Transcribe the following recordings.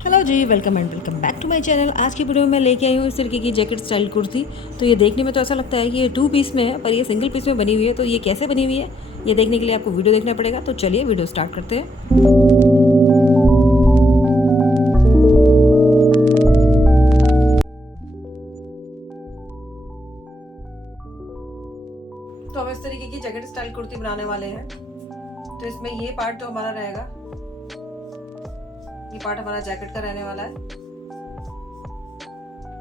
Hello जी, welcome and welcome back to my channel. आज की वीडियो में मैं लेके आई हूँ इस तरीके की जैकेट स्टाइल कुर्ती। तो ये देखने में तो ऐसा लगता है कि ये 2 पीस में है, पर ये सिंगल पीस में बनी हुई है। तो ये कैसे बनी हुई है ये देखने के लिए आपको वीडियो देखना पड़ेगा। तो चलिए वीडियो स्टार्ट करते हैं। तो हम इस तरीके की जैकेट स्टाइल कुर्ती बनाने वाले हैं। तो इसमें ये पार्ट तो हमारा रहेगा, ये पार्ट हमारा जैकेट का रहने वाला है।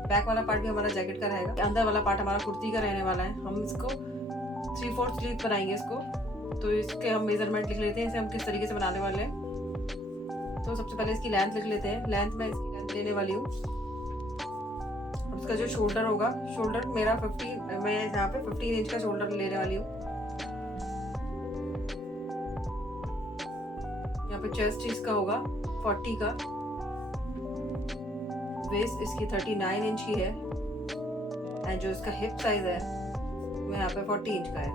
बैक वाला पार्ट भी हमारा जैकेट का रहेगा। अंदर वाला पार्ट हमारा कुर्ती का रहने वाला है। हम इसको 3/4 स्लीव बनाएंगे इसको। तो इसके हम मेजरमेंट लिख लेते हैं, इसे हम किस तरीके से बनाने वाले हैं। तो सबसे पहले इसकी लेंथ लिख लेते हैं। लेंथ में इसकी लेंथ लेने वाली हूँ। अब इसका जो शोल्डर होगा, शोल्डर मेरा 15, मैं यहाँ पे 15 इंच का शोल्डर लेने वाली हूँ। यहाँ पे चेस्ट इसका होगा 40 का, वेस्ट इसकी 39 इंच की है, एंड जो इसका हिप साइज है वो यहाँ पे 40 इंच का है।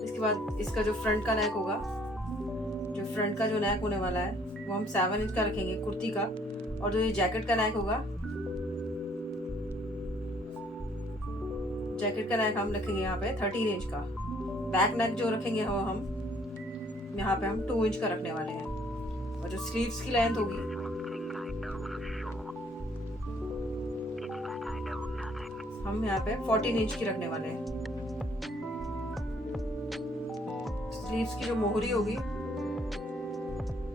इसके बाद इसका जो फ्रंट का नेक होगा, जो फ्रंट का जो नेक होने वाला है वो हम 7 इंच का रखेंगे कुर्ती का। और जो ये जैकेट का नेक होगा, जैकेट का नेक हम रखेंगे यहाँ पे 13 इंच का। बैक नेक जो रखेंगे हम यहाँ पे हम 2 इंच का रखने वाले हैं। और जो स्लीव्स की लेंथ होगी हम यहाँ पे 14 इंच की रखने वाले हैं। स्लीव्स की जो मोहरी होगी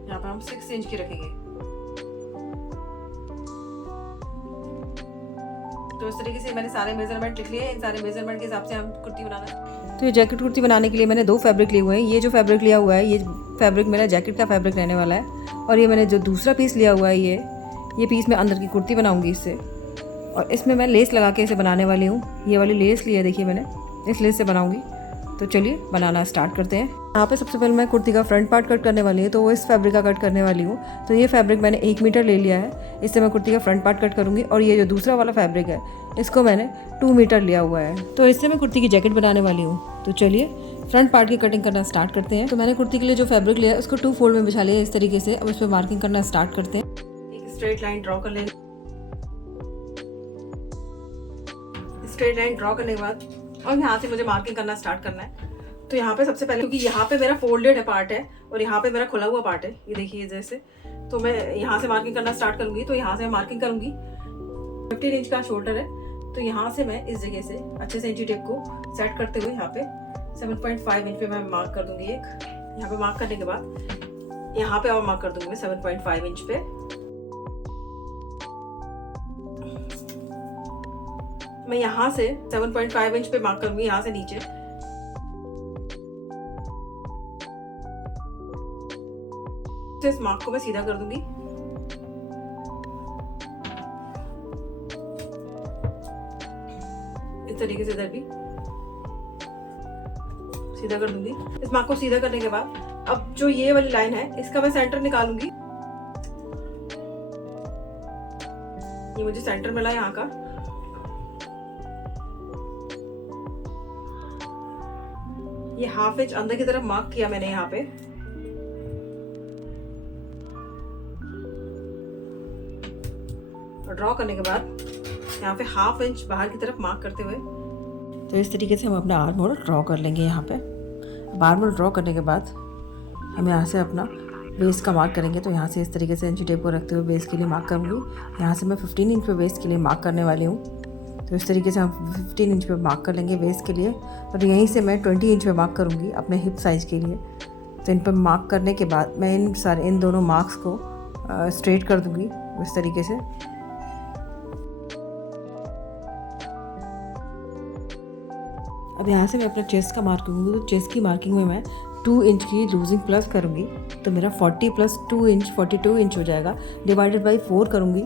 यहाँ पे हम 6 इंच की रखेंगे। तो इस तरीके से मैंने सारे मेजरमेंट लिख लिए। इन सारे मेजरमेंट के हिसाब से हम कुर्ती बनाना। तो ये जैकेट कुर्ती बनाने के लिए मैंने 2 फैब्रिक लिए हुए हैं। ये जो फैब्रिक लिया हुआ है, ये फैब्रिक मेरा जैकेट का फैब्रिक रहने वाला है। और ये मैंने जो दूसरा पीस लिया हुआ है, ये पीस मैं अंदर की कुर्ती बनाऊंगी इससे। और इसमें मैं लेस लगा के इसे बनाने वाली हूँ। ये वाली लेस ली है, देखिए मैंने इस लेस से बनाऊंगी। तो चलिए बनाना स्टार्ट करते हैं। यहाँ पे सबसे पहले मैं कुर्ती का फ्रंट पार्ट कट करने वाली हूँ, तो वो इस फैब्रिक का कट करने वाली हूँ। तो ये फैब्रिक मैंने 1 मीटर ले लिया है, इससे मैं कुर्ती का फ्रंट पार्ट कट करूँगी। और ये जो दूसरा वाला फैब्रिक है, इसको मैंने 2 मीटर लिया हुआ है। तो इससे मैं कुर्ती की जैकेट बनाने वाली हूँ। तो चलिए फ्रंट पार्ट की कटिंग करना स्टार्ट करते हैं। तो मैंने कुर्ती के लिए जो फैब्रिक लिया है उसको 2 फोल्ड में बिछा लिया इस तरीके से। अब इस पर मार्किंग करना स्टार्ट करते हैं। एक स्ट्रेट लाइन ड्रॉ कर लेंगे। स्ट्रेट लाइन ड्रॉ करने के बाद और यहाँ से मुझे मार्किंग करना स्टार्ट करना है। तो यहाँ पे सबसे पहले, क्योंकि यहाँ पे मेरा फोल्डेड पार्ट है और यहाँ पे मेरा खुला हुआ पार्ट है, ये देखिए जैसे, तो मैं यहाँ से मार्किंग करना स्टार्ट करूंगी। तो यहाँ से मैं मार्किंग करूंगी। 15 इंच का शोल्डर है, तो यहाँ से मैं इस जगह से अच्छे से इंची टेप को सेट करते हुए यहाँ पे 7.5 इंच पे मैं मार्क कर दूंगी एक। यहाँ पे मार्क करने के बाद यहाँ पे और मार्क कर दूंगी मैं 7.5 इंच पे। मैं यहाँ से 7.5 इंच पे मार्क करूंगी, यहाँ से नीचे। इस मार्क को मैं सीधा कर दूंगी। इस तरीके से इधर भी सीधा कर दूंगी। इस मार्क को सीधा करने के बाद अब जो ये वाली लाइन है, इसका मैं सेंटर निकालूंगी। ये मुझे सेंटर मिला यहाँ का। ये ½ इंच अंदर की तरफ मार्क किया मैंने यहाँ पे। और ड्रॉ करने के बाद यहाँ पे ½ इंच बाहर की तरफ मार्क करते हुए, तो इस तरीके से हम अपना आर्म होल ड्रॉ कर लेंगे यहाँ पे। अब आर्म होल ड्रॉ करने के बाद हम यहाँ से अपना वेस्ट का मार्क करेंगे। तो यहाँ से इस तरीके से इंची टेप को रखते हुए वेस्ट के लिए मार्क करूँगी। यहाँ से मैं 15 इंच पे वेस्ट के लिए मार्क करने वाली हूँ। तो इस तरीके से हम 15 इंच पे मार्क कर लेंगे वेस्ट के लिए। और यहीं से मैं 20 इंच पे मार्क करूँगी अपने हिप साइज़ के लिए। तो इन पर मार्क करने के बाद मैं इन दोनों मार्क्स को स्ट्रेट कर दूँगी इस तरीके से। अब यहाँ से मैं अपना चेस्ट का मार्क करूँगी। तो चेस्ट की मार्किंग में मैं 2 इंच की लूजिंग प्लस करूँगी। तो मेरा 40 + 2 इंच 42 इंच हो जाएगा। डिवाइडेड बाई 4 करूँगी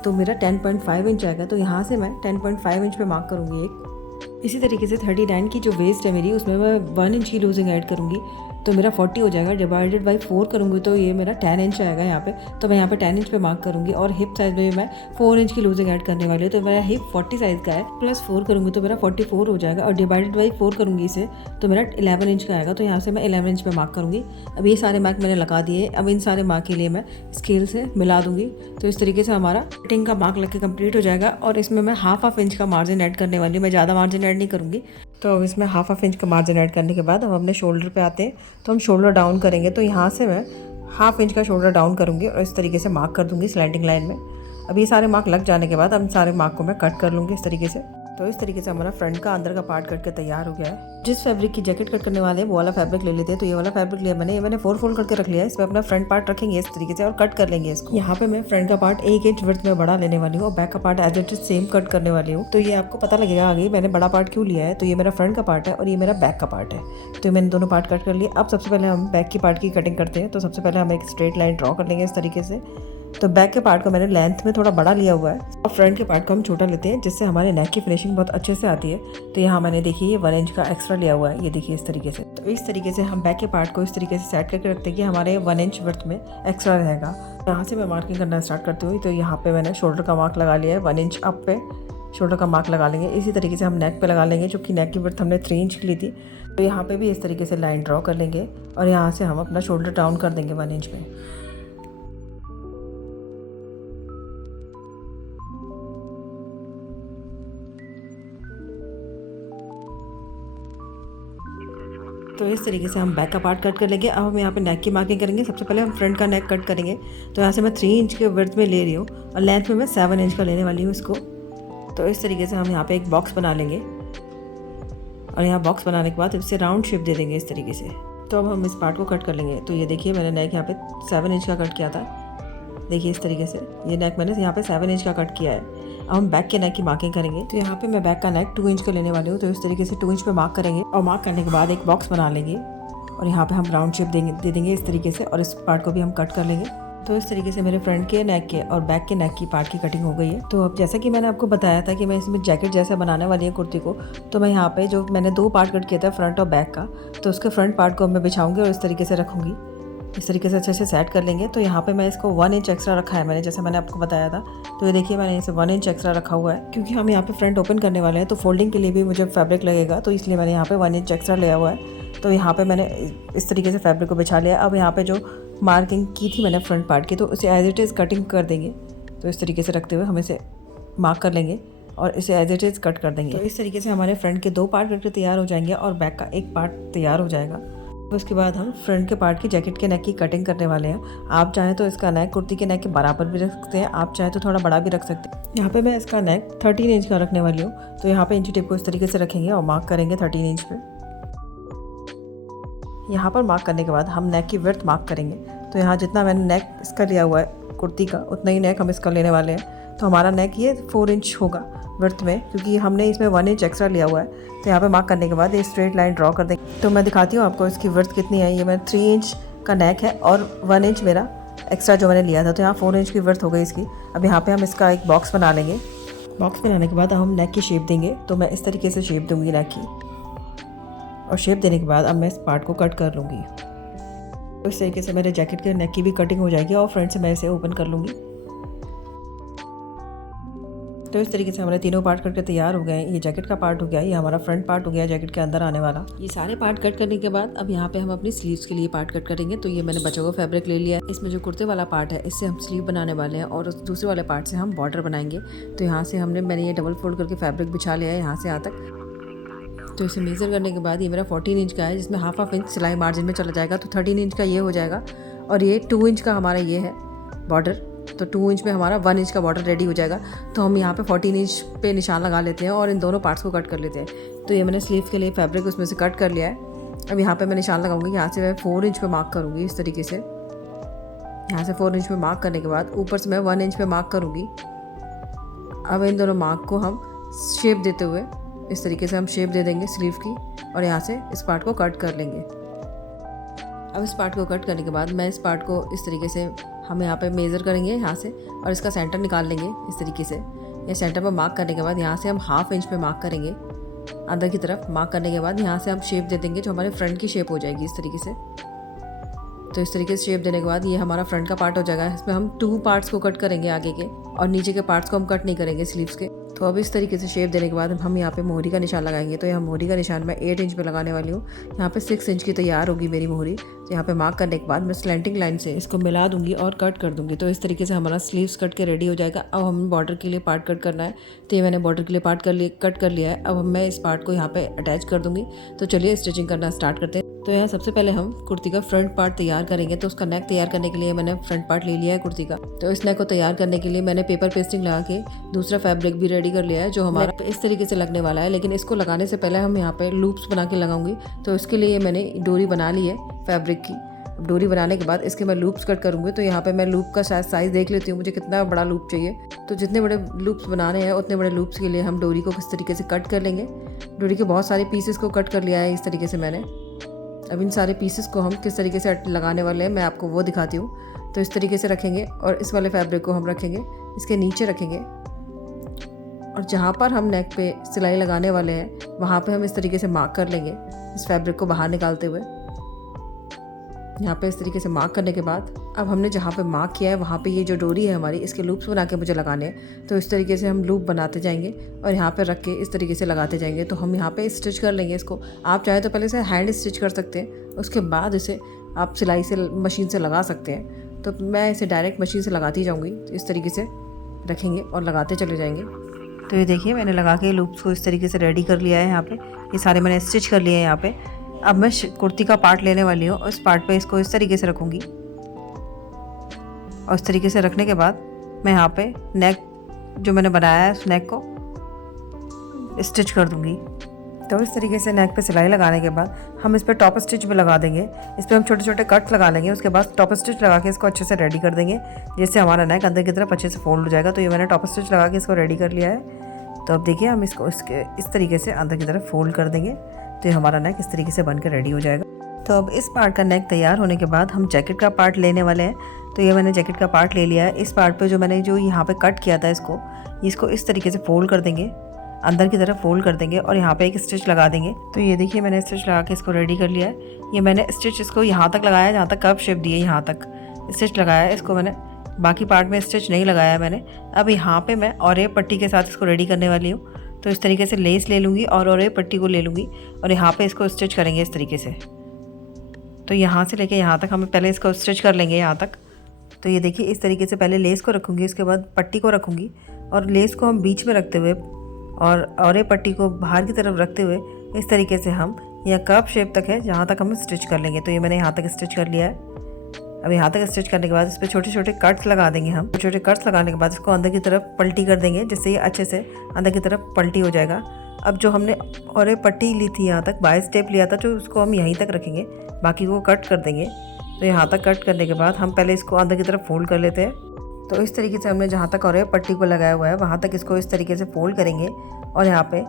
तो मेरा 10.5 इंच आएगा। तो यहाँ से मैं 10.5 इंच पे मार्क करूँगी एक। इसी तरीके से 39 की जो वेस्ट है मेरी, उसमें मैं 1 इंच की लूजिंग ऐड करूँगी। तो मेरा 40 हो जाएगा। डिवाइडेड बाई 4 करूँगी तो ये मेरा 10 इंच आएगा यहाँ पे। तो मैं यहाँ पे 10 इंच पे मार्क करूँगी। और हिप साइज़ में मैं 4 इंच की लूजिंग ऐड करने वाली हूँ। तो मेरा हिप 40 साइज़ का है, प्लस 4 करूँगी तो मेरा 44 हो जाएगा। और डिवाइडेड बाई 4 करूँगी इसे तो मेरा 11 इंच का आएगा। तो यहाँ से मैं 11 इंच पे मार्क करूँगी। अब ये सारे मार्क मैंने लगा दिए। अब इन सारे मार्क के लिए मैं स्केल से मिला दूँगी। तो इस तरीके से हमारा कटिंग का मार्क लग के कम्प्लीट हो जाएगा। और इसमें मैं हाफ इंच का मार्जिन ऐड करने वाली हूँ। मैं ज़्यादा मार्जिन ऐड नहीं करूँगी। तो अब इसमें हाफ इंच का मार्जिन ऐड करने के बाद हम अपने शोल्डर पे आते हैं। तो हम शोल्डर डाउन करेंगे। तो यहाँ से मैं हाफ इंच का शोल्डर डाउन करूँगी और इस तरीके से मार्क कर दूँगी स्लैंडिंग लाइन में। अब ये सारे मार्क लग जाने के बाद अब सारे मार्क को मैं कट कर लूँगी इस तरीके से। तो इस तरीके से हमारा फ्रंट का अंदर का पार्ट कट के तैयार हो गया है। जिस फैब्रिक की जैकेट कट करने वाले हैं वो वाला फैब्रिक ले लेते हैं। तो ये वाला फैब्रिक लिया मैंने 4 फोल्ड करके रख लिया है। इसमें अपना फ्रंट पार्ट रखेंगे इस तरीके से और कट कर लेंगे इसको। यहाँ पे मैं फ्रंट का पार्ट 1 इंच विड्थ में बड़ा लेने वाली हूँ और बैक का part as it is same cut करने वाली हूँ। तो ये आपको पता लगेगा आगे मैंने बड़ा पार्ट क्यों लिया है। तो ये मेरा फ्रंट का पार्ट है और ये मेरा बैक का पार्ट है। तो मैंने दोनों पार्ट कट कर लिए। अब सबसे पहले हम बैक की पार्ट की कटिंग करते हैं। तो सबसे पहले हम एक स्ट्रेट लाइन ड्रॉ कर लेंगे इस तरीके से। तो बैक के पार्ट को मैंने लेंथ में थोड़ा बड़ा लिया हुआ है और फ्रंट के पार्ट को हम छोटा लेते हैं, जिससे हमारे नेक की फिनिशिंग बहुत अच्छे से आती है। तो यहाँ मैंने देखिए ये 1 इंच का एक्स्ट्रा लिया हुआ है, ये देखिए इस तरीके से। तो इस तरीके से हम बैक के पार्ट को इस तरीके से सेट करके रखते हैं कि हमारे 1 इंच विड्थ में एक्स्ट्रा रहेगा। यहाँ से मैं मार्किंग करना स्टार्ट करती हूँ। तो यहाँ पे मैंने शोल्डर का मार्क लगा लिया है, 1 इंच अप पे शोल्डर का मार्क लगा लेंगे। इसी तरीके से हम नेक पे लगा लेंगे, जो कि नेक की विड्थ हमने 3 इंच की ली थी। तो यहाँ पे भी इस तरीके से लाइन ड्रॉ कर लेंगे और यहाँ से हम अपना शोल्डर डाउन कर देंगे 1 इंच में। तो इस तरीके से हम बैक का पार्ट कट कर लेंगे। अब हम यहाँ पे नेक की मार्किंग करेंगे। सबसे पहले हम फ्रंट का नेक कट करेंगे। तो यहाँ से मैं 3 इंच के वर्थ में ले रही हूँ और लेंथ में मैं 7 इंच का लेने वाली हूँ इसको। तो इस तरीके से हम यहाँ पे एक बॉक्स बना लेंगे और यहाँ बॉक्स बनाने के बाद इसे राउंड शेप दे देंगे इस तरीके से। तो अब हम इस पार्ट को कट कर लेंगे। तो ये देखिए मैंने नेक यहाँ पे 7 इंच का कट किया था। देखिए इस तरीके से ये नेक मैंने यहाँ पे 7 इंच का कट किया है। अब हम बैक के नेक की मार्किंग करेंगे। तो यहाँ पे मैं बैक का नेक 2 इंच का लेने वाली हूँ। तो इस तरीके से 2 इंच पे मार्क करेंगे और मार्क करने के बाद एक बॉक्स बना लेंगे और यहाँ पे हम राउंड शेप दे देंगे इस तरीके से और इस पार्ट को भी हम कट कर लेंगे। तो इस तरीके से मेरे फ्रंट के नेक के और बैक के नेक की पार्ट की कटिंग हो गई है। तो अब जैसा कि मैंने आपको बताया था कि मैं इसमें जैकेट जैसा बनाने वाली है कुर्ती को, तो मैं यहाँ पे जो मैंने 2 पार्ट कट किया था फ्रंट और बैक का, तो उसके फ्रंट पार्ट को मैं बिछाऊंगी और इस तरीके से रखूँगी। इस तरीके से अच्छे से सेट कर लेंगे। तो यहाँ पे मैं इसको 1 इंच एक्स्ट्रा रखा है मैंने, जैसे मैंने आपको बताया था। तो ये देखिए मैंने इसे 1 इंच एक्स्ट्रा रखा हुआ है, क्योंकि हम यहाँ पे फ्रंट ओपन करने वाले हैं तो फोल्डिंग के लिए भी मुझे फैब्रिक लगेगा। तो इसलिए मैंने यहाँ पे 1 इंच एक्स्ट्रा लिया हुआ है। तो यहाँ पे मैंने इस तरीके से फैब्रिक को बिछा लिया। अब यहाँ पे जो मार्किंग की थी मैंने फ्रंट पार्ट की, तो उसे एज इट इज़ कटिंग कर देंगे। तो इस तरीके से रखते हुए हम इसे मार्क कर लेंगे और इसे एज इट इज़ कट कर देंगे। तो इस तरीके से हमारे फ्रंट के 2 पार्ट कट के तैयार हो जाएंगे और बैक का 1 पार्ट तैयार हो जाएगा। उसके बाद हम फ्रंट के पार्ट की जैकेट के नेक की कटिंग करने वाले हैं। आप चाहें तो इसका नेक कुर्ती के नेक के बराबर भी रख सकते हैं, आप चाहें तो थोड़ा बड़ा भी रख सकते हैं। यहाँ पे मैं इसका नेक 13 इंच का रखने वाली हूँ। तो यहाँ पे इंची टेप को इस तरीके से रखेंगे और मार्क करेंगे 13 इंच पे। यहाँ पर मार्क करने के बाद हम नेक की विड्थ मार्क करेंगे। तो यहाँ जितना मैंने नेक इसका लिया हुआ है कुर्ती का, उतना ही नेक हम इसका लेने वाले हैं। तो हमारा नेक ये 4 इंच होगा विड्थ में, क्योंकि हमने इसमें 1 इंच एक्स्ट्रा लिया हुआ है। तो यहाँ पे मार्क करने के बाद ये स्ट्रेट लाइन ड्रॉ कर देंगे। तो मैं दिखाती हूँ आपको इसकी विड्थ कितनी है। ये मैं 3 इंच का नेक है और 1 इंच मेरा एक्स्ट्रा जो मैंने लिया था, तो यहाँ 4 इंच की विड्थ हो गई इसकी। अब यहाँ पे हम इसका एक बॉक्स बना लेंगे। बॉक्स बनाने के बाद हम नेक की शेप देंगे। तो मैं इस तरीके से शेप दूँगी नेक की, और शेप देने के बाद अब मैं इस पार्ट को कट कर लूँगी। तो इस तरीके से मेरे जैकेट के नेक की भी कटिंग हो जाएगी और फ्रंट से मैं इसे ओपन कर लूँगी। तो इस तरीके से हमारे तीनों पार्ट कट के तैयार हो गए। ये जैकेट का पार्ट हो गया, ये हमारा फ्रंट पार्ट हो गया जैकेट के अंदर आने वाला। ये सारे पार्ट कट करने के बाद अब यहाँ पे हम अपनी स्लीव्स के लिए पार्ट कट करेंगे। तो ये मैंने बचा हुआ फैब्रिक ले लिया है। इसमें जो कुर्ते वाला पार्ट है इससे हम स्लीव बनाने वाले हैं और उस दूसरे वाले पार्ट से हम बॉर्डर बनाएंगे। तो यहाँ से मैंने ये डबल फोल्ड करके फैब्रिक बिछा लिया है यहाँ से यहाँ तक। तो इसे मेज़र करने के बाद ये मेरा 14 इंच का है, जिसमें हाफ इंच सिलाई मार्जिन में चला जाएगा। तो 13 इंच का ये हो जाएगा और ये 2 इंच का हमारा ये है बॉर्डर। तो 2 इंच में हमारा 1 इंच का बॉर्डर रेडी हो जाएगा। तो हम यहाँ पे 14 इंच पे निशान लगा लेते हैं और इन दोनों पार्ट्स को कट कर लेते हैं। तो ये मैंने स्लीव के लिए फैब्रिक उसमें से कट कर लिया है। अब यहाँ पे मैं निशान लगाऊंगी। यहाँ से मैं 4 इंच पे मार्क करूँगी इस तरीके से। यहाँ से 4 इंच पे मार्क करने के बाद ऊपर से मैं 1 इंच पे मार्क करूँगी। अब इन दोनों मार्क को हम शेप देते हुए इस तरीके से हम शेप दे देंगे स्लीव की और यहाँ से इस पार्ट को कट कर लेंगे। अब इस पार्ट को कट करने के बाद मैं इस पार्ट को इस तरीके से हम यहाँ पे मेज़र करेंगे यहाँ से और इसका सेंटर निकाल लेंगे इस तरीके से। ये सेंटर पर मार्क करने के बाद यहाँ से हम हाफ इंच पे मार्क करेंगे अंदर की तरफ मार्क करने के बाद यहाँ से हम शेप दे देंगे जो हमारे फ्रंट की शेप हो जाएगी इस तरीके से। तो इस तरीके से शेप देने के बाद ये हमारा फ्रंट का पार्ट हो जाएगा। इसमें हम 2 पार्ट्स को कट करेंगे आगे के, और नीचे के पार्ट्स को हम कट नहीं करेंगे स्लीव्स के। तो अब इस तरीके से शेप देने के बाद हम यहाँ पे मोहरी का निशान लगाएंगे। तो यहाँ मोहरी का निशान मैं 8 इंच पे लगाने वाली हूँ। यहाँ पे 6 इंच की तैयार होगी मेरी मोहरी। तो यहाँ पे मार्क करने के बाद मैं स्लैंटिंग लाइन से इसको मिला दूंगी और कट कर दूंगी। तो इस तरीके से हमारा स्लीव्स कट के रेडी हो जाएगा। अब हमें बॉर्डर के लिए पार्ट कट करना है। तो ये मैंने बॉर्डर के लिए पार्ट कट कर लिया है। अब मैं इस पार्ट को यहाँ पे अटैच कर दूंगी। तो चलिए स्टिचिंग करना स्टार्ट करते हैं। तो यहाँ सबसे पहले हम कुर्ती का फ्रंट पार्ट तैयार करेंगे। तो उसका नेक तैयार करने के लिए मैंने फ्रंट पार्ट ले लिया है कुर्ती का। तो इस नेक को तैयार करने के लिए मैंने पेपर पेस्टिंग लगा के दूसरा फैब्रिक भी रेडी कर लिया है जो हमारा इस तरीके से लगने वाला है। लेकिन इसको लगाने से पहले हम यहाँ पे लूप्स बना के लगाऊंगी। तो इसके लिए मैंने डोरी बना ली है फैब्रिक की। डोरी बनाने के बाद इसके मैं लूप्स कट करूँगी। तो यहाँ पे मैं लूप का साइज़ देख लेती हूँ मुझे कितना बड़ा लूप चाहिए। तो जितने बड़े लूप्स बनाने हैं उतने बड़े लूप्स के लिए हम डोरी को किस तरीके से कट कर लेंगे। डोरी के बहुत सारे पीसेस को कट कर लिया है इस तरीके से मैंने। अब इन सारे पीसेस को हम किस तरीके से लगाने वाले हैं मैं आपको वो दिखाती हूँ। तो इस तरीके से रखेंगे और इस वाले फैब्रिक को हम रखेंगे इसके नीचे रखेंगे, और जहाँ पर हम नेक पे सिलाई लगाने वाले हैं वहाँ पे हम इस तरीके से मार्क कर लेंगे इस फैब्रिक को बाहर निकालते हुए। यहाँ पे इस तरीके से मार्क करने के बाद अब हमने जहाँ पे मार्क किया है वहाँ पे ये जो डोरी है हमारी इसके लूप्स बना के मुझे लगाने हैं। तो इस तरीके से हम लूप बनाते जाएंगे और यहाँ पे रख के इस तरीके से लगाते जाएंगे। तो हम यहाँ पे स्टिच कर लेंगे इसको। आप चाहे तो पहले इसे हैंड स्टिच कर सकते हैं, उसके बाद इसे आप सिलाई से मशीन से लगा सकते हैं। तो मैं इसे डायरेक्ट मशीन से लगाती जाऊँगी। तो इस तरीके से रखेंगे और लगाते चले जाएंगे। तो ये देखिए मैंने लगा के लूप्स को इस तरीके से रेडी कर लिया है। यहाँ पे ये सारे मैंने स्टिच कर लिए हैं यहाँ पे। अब मैं कुर्ती का पार्ट लेने वाली हूँ और इस पार्ट पे इसको इस तरीके से रखूँगी, और इस तरीके से रखने के बाद मैं यहाँ पे नेक जो मैंने बनाया है उस नेक को स्टिच कर दूँगी। तो इस तरीके से नेक पे सिलाई लगाने के बाद हम इस पर टॉप स्टिच भी लगा देंगे। इस पर हम छोटे छोटे कट्स लगा लेंगे। उसके बाद टॉप स्टिच लगा के इसको अच्छे से रेडी कर देंगे जिससे हमारा नेक अंदर की तरफ अच्छे से फोल्ड हो जाएगा। तो ये मैंने टॉप स्टिच लगा के इसको रेडी कर लिया है। तो अब देखिए हम इसको इस तरीके से अंदर की तरफ फोल्ड कर देंगे। तो ये हमारा नेक इस तरीके से बनकर रेडी हो जाएगा। तो अब इस पार्ट का नेक तैयार होने के बाद हम जैकेट का पार्ट लेने वाले हैं। तो ये मैंने जैकेट का पार्ट ले लिया है। इस पार्ट पे मैंने यहाँ पे कट किया था इसको इस तरीके से फोल्ड कर देंगे, अंदर की तरफ फोल्ड कर देंगे और यहाँ पे एक स्टिच लगा देंगे। तो ये देखिए मैंने स्टिच लगा के इसको रेडी कर लिया है। ये मैंने स्टिच इसको यहाँ तक लगाया है जहाँ तक कर्व शेप दी है, यहाँ तक स्टिच लगाया है। इसको मैंने बाकी पार्ट में स्टिच नहीं लगाया है मैंने। अब यहाँ पे मैं और एक पट्टी के साथ इसको रेडी करने वाली हूँ। तो इस तरीके से लेस ले लूँगी और एक पट्टी को ले लूँगी और यहाँ पे इसको स्टिच करेंगे इस तरीके से। तो यहाँ से लेके यहाँ तक हम पहले इसको स्टिच कर लेंगे यहाँ तक। तो ये देखिए इस तरीके से पहले लेस को रखूँगी, उसके बाद पट्टी को रखूँगी और लेस को हम बीच में रखते हुए और एक पट्टी को बाहर की तरफ रखते हुए इस तरीके से हम यह कर्व शेप तक है जहाँ तक हम स्टिच कर लेंगे। तो ये मैंने यहाँ तक स्टिच कर लिया है। अब यहाँ तक स्टिच करने के बाद इस पर छोटे छोटे कट्स लगा देंगे हम। छोटे कट्स लगाने के बाद इसको अंदर की तरफ पलटी कर देंगे जिससे ये अच्छे से अंदर की तरफ पलटी हो जाएगा। अब जो हमने और एक पट्टी ली थी यहाँ तक 22 टेप लिया था जो उसको हम यहीं तक रखेंगे, बाकी को कट कर देंगे। तो यहाँ तक कट करने के बाद हम पहले इसको अंदर की तरफ फोल्ड कर लेते हैं। तो इस तरीके से हमने जहाँ तक और पट्टी को लगाया हुआ है वहाँ तक इसको इस तरीके से फोल्ड करेंगे और यहाँ पे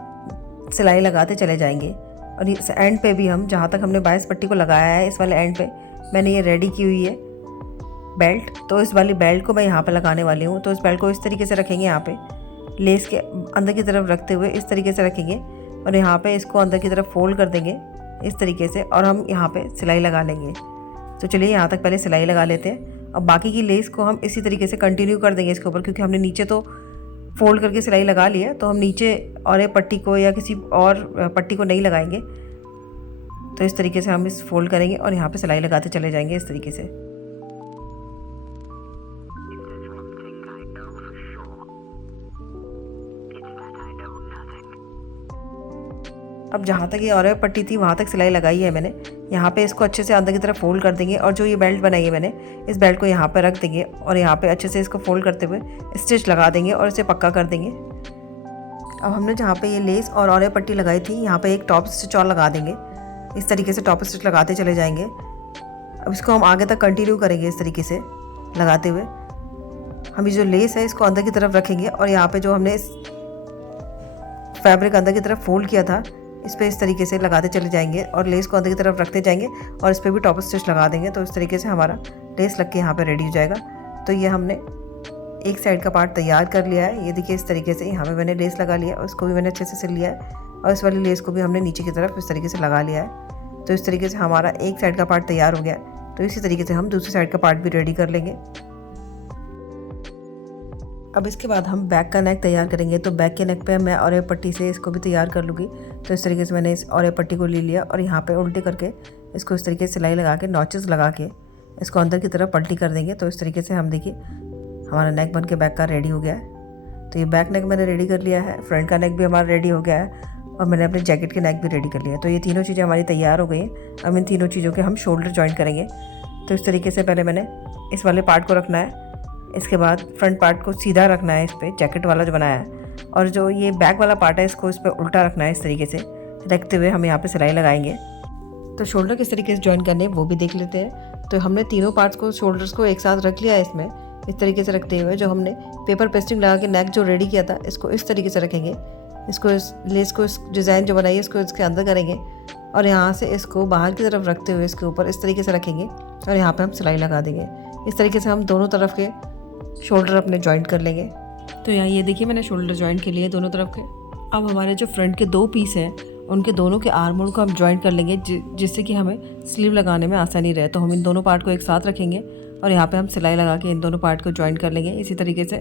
सिलाई लगाते चले जाएंगे। और इस एंड पे भी हम जहाँ तक हमने 22 पट्टी को लगाया है इस वाले एंड पे मैंने ये रेडी की हुई है बेल्ट। तो इस वाली बेल्ट को मैं यहाँ पे लगाने वाली हूँ। तो इस बेल्ट को इस तरीके से रखेंगे, यहाँ पे लेस के अंदर की तरफ रखते हुए इस तरीके से रखेंगे और यहाँ पे इसको अंदर की तरफ फोल्ड कर देंगे इस तरीके से और हम यहाँ पे सिलाई लगा लेंगे। तो चलिए यहाँ तक पहले सिलाई लगा लेते हैं। अब बाकी की लेस को हम इसी तरीके से कंटिन्यू कर देंगे इसके ऊपर, क्योंकि हमने नीचे तो फोल्ड करके सिलाई लगा ली है। तो हम नीचे और एक पट्टी को या किसी और पट्टी को नहीं लगाएंगे। तो इस तरीके से हम इस फोल्ड करेंगे और यहाँ पे सिलाई लगाते चले जाएंगे इस तरीके से। अब जहाँ तक ये और पट्टी थी वहाँ तक सिलाई लगाई है मैंने। यहाँ पे इसको अच्छे से अंदर की तरफ फोल्ड कर देंगे और जो ये बेल्ट बनाई है मैंने इस बेल्ट को यहाँ पे रख देंगे और यहाँ पे अच्छे से इसको फोल्ड करते हुए स्टिच लगा देंगे और इसे पक्का कर देंगे। अब हमने जहाँ पे ये लेस और पट्टी लगाई थी यहाँ पे एक टॉप स्टिच और लगा देंगे। इस तरीके से टॉप स्टिच लगाते चले जाएंगे। अब इसको हम आगे तक कंटिन्यू करेंगे इस तरीके से लगाते हुए। हम ये जो लेस है इसको अंदर की तरफ रखेंगे और यहाँ पे जो हमने इस फैब्रिक अंदर की तरफ फोल्ड किया था इस पर इस तरीके से लगाते चले जाएंगे और लेस को अंदर की तरफ रखते जाएंगे और इस पर भी टॉप स्टिच लगा देंगे। तो इस तरीके से हमारा लेस लग के यहाँ पे रेडी हो जाएगा। तो ये हमने एक साइड का पार्ट तैयार कर लिया है। ये देखिए इस तरीके से यहाँ पे मैंने लेस लगा लिया, उसको भी मैंने अच्छे से सिल लिया है। और इस वाली लेस को भी हमने नीचे की तरफ इस तरीके से लगा लिया है। तो इस तरीके से हमारा एक साइड का पार्ट तैयार हो गया है। तो इसी तरीके से हम दूसरी साइड का पार्ट भी रेडी कर लेंगे। अब इसके बाद हम बैक का नेक तैयार करेंगे। तो बैक के नेक पे मैं और पट्टी से इसको भी तैयार कर लूँगी। तो इस तरीके से मैंने इस और पट्टी को ले लिया और यहाँ पे उल्टे करके इसको इस तरीके से सिलाई लगा के नॉचेस लगा के इसको अंदर की तरफ पल्टी कर देंगे। तो इस तरीके से हम देखिए हमारा नेक बन के बैक का रेडी हो गया है। तो ये बैक नेक मैंने रेडी कर लिया है, फ्रंट का नेक भी हमारा रेडी हो गया है और मैंने अपने जैकेट के नेक भी रेडी कर लिया है। तो ये तीनों चीज़ें हमारी तैयार हो गई हैं। अब इन तीनों चीज़ों के हम शोल्डर जॉइंट करेंगे। तो इस तरीके से पहले मैंने इस वाले पार्ट को रखना है, इसके बाद फ्रंट पार्ट को सीधा रखना है इस पर जैकेट वाला जो बनाया है, और जो ये बैक वाला पार्ट है इसको इस पर उल्टा रखना है। इस तरीके से रखते हुए हम यहाँ पे सिलाई लगाएंगे। तो शोल्डर किस तरीके से जॉइन करने वो भी देख लेते हैं। तो हमने तीनों पार्ट्स को, शोल्डर्स को एक साथ रख लिया है इसमें। इस तरीके से रखते हुए जो हमने पेपर पेस्टिंग लगा के नेक जो रेडी किया था इसको इस तरीके से रखेंगे। इसको इस लेस को, इस डिज़ाइन जो बनाई है इसको इसके अंदर करेंगे और यहाँ से इसको बाहर की तरफ रखते हुए इसके ऊपर इस तरीके से रखेंगे और यहाँ पे हम सिलाई लगा देंगे। इस तरीके से हम दोनों तरफ के शोल्डर अपने जॉइंट कर लेंगे। तो यहाँ ये देखिए मैंने शोल्डर जॉइंट के लिए दोनों तरफ के। अब हमारे जो फ्रंट के 2 पीस हैं उनके दोनों के आर्म होल को हम जॉइंट कर लेंगे जिससे कि हमें स्लीव लगाने में आसानी रहे। तो हम इन दोनों पार्ट को एक साथ रखेंगे और यहाँ पे हम सिलाई लगा के इन दोनों पार्ट को जॉइंट कर लेंगे इसी तरीके से।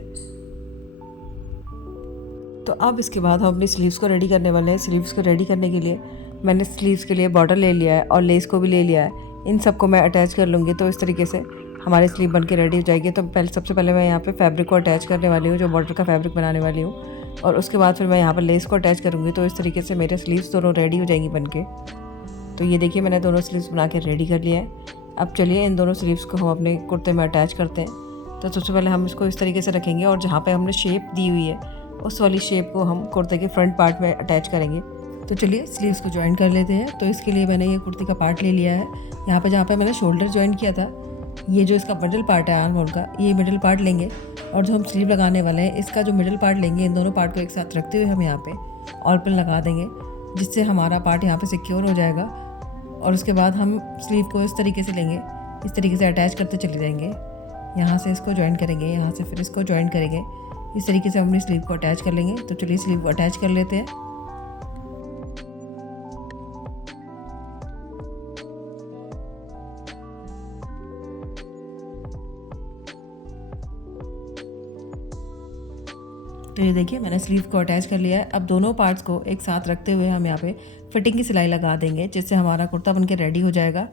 तो अब इसके बाद हम अपनी स्लीव्स को रेडी करने वाले हैं। स्लीव्स को रेडी करने के लिए मैंने स्लीव्स के लिए बॉर्डर ले लिया है और लेस को भी ले लिया है। इन सबको मैं अटैच कर लूँगी। तो इस तरीके से हमारी स्लीव बन के रेडी हो जाएगी। तो सबसे पहले मैं यहाँ पे फैब्रिक को अटैच करने वाली हूँ, जो बॉर्डर का फैब्रिक बनाने वाली हूँ, और उसके बाद फिर मैं यहाँ पर लेस को अटैच करूँगी। तो इस तरीके से मेरे स्लीव्स दोनों रेडी हो जाएंगी बन के। तो ये देखिए मैंने दोनों स्लीव्स बना के रेडी कर लिया है। अब चलिए इन दोनों स्लीव्स को हम अपने कुर्ते में अटैच करते हैं। तो सबसे पहले हम इसको इस तरीके से रखेंगे और जहाँ पे हमने शेप दी हुई है उस वाली शेप को हम कुर्ते के फ्रंट पार्ट में अटैच करेंगे। तो चलिए स्लीव्स को ज्वाइन कर लेते हैं। तो इसके लिए मैंने ये कुर्ती का पार्ट ले लिया है। यहाँ पे जहाँ पे मैंने शोल्डर ज्वाइन किया था, ये जो इसका मिडल पार्ट है आर्म होल का, ये मिडल पार्ट लेंगे और जो हम स्लीव लगाने वाले हैं इसका जो मिडल पार्ट लेंगे, इन दोनों पार्ट को एक साथ रखते हुए हम यहाँ पे ऑल पिन लगा देंगे, जिससे हमारा पार्ट यहाँ पे सिक्योर हो जाएगा। और उसके बाद हम स्लीव को इस तरीके से लेंगे, इस तरीके से अटैच करते चले जाएंगे। यहाँ से इसको ज्वाइन करेंगे, यहाँ से फिर इसको ज्वाइन करेंगे। इस तरीके से हम अपनी स्लीव को अटैच कर लेंगे। तो चलिए स्लीव को अटैच कर लेते हैं। तो ये देखिए मैंने स्लीव को अटैच कर लिया है। अब दोनों पार्ट्स को एक साथ रखते हुए हम यहाँ पे फिटिंग की सिलाई लगा देंगे, जिससे हमारा कुर्ता बनके रेडी हो जाएगा।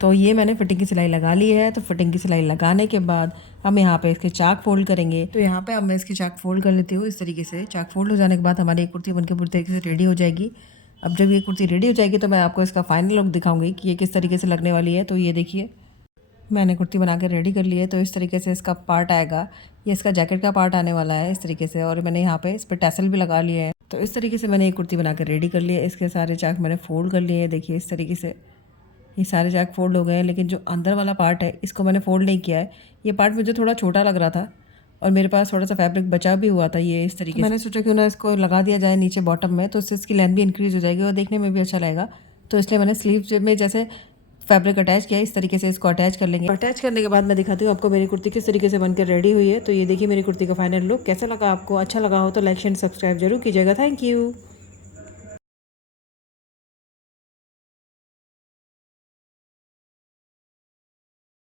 तो ये मैंने फिटिंग की सिलाई लगा ली है। तो फिटिंग की सिलाई लगाने के बाद हम यहाँ पे इसके चाक फोल्ड करेंगे। तो यहाँ पे अब मैं इसके चाक फोल्ड कर लेती हूँ इस तरीके से। चाक फोल्ड हो जाने के बाद हमारी एक कुर्ती बनके पूरी तरीके से रेडी हो जाएगी। अब जब ये कुर्ती रेडी हो जाएगी तो मैं आपको इसका फाइनल लुक दिखाऊंगी कि ये किस तरीके से लगने वाली है। तो ये देखिए मैंने कुर्ती बना के रेडी कर ली है। तो इस तरीके से इसका पार्ट आएगा, ये इसका जैकेट का पार्ट आने वाला है इस तरीके से। और मैंने यहाँ पे इस पर टैसल भी लगा लिए हैं। तो इस तरीके से मैंने ये कुर्ती बना के रेडी कर ली है। इसके सारे चाक मैंने फोल्ड कर लिए हैं। देखिए इस तरीके से ये सारे चाक फोल्ड हो गए हैं, लेकिन जो अंदर वाला पार्ट है इसको मैंने फोल्ड नहीं किया है। ये पार्ट मुझे थोड़ा छोटा लग रहा था और मेरे पास थोड़ा सा फैब्रिक बचा भी हुआ था। ये इस तरीके से मैंने सोचा क्यों ना इसको लगा दिया जाए नीचे बॉटम में, तो इससे इसकी लेंथ भी इंक्रीज़ हो जाएगी और देखने में भी अच्छा लगेगा। तो इसलिए मैंने स्लीव में जैसे फैब्रिक अटैच किया, इस तरीके से इसको अटैच कर लेंगे। अटैच करने के बाद मैं दिखाती हूँ आपको मेरी कुर्ती किस तरीके से बनकर रेडी हुई है। तो ये देखिए मेरी कुर्ती का फाइनल लुक। कैसा लगा आपको? अच्छा लगा हो तो लाइक शेयर सब्सक्राइब जरूर कीजिएगा। Thank you.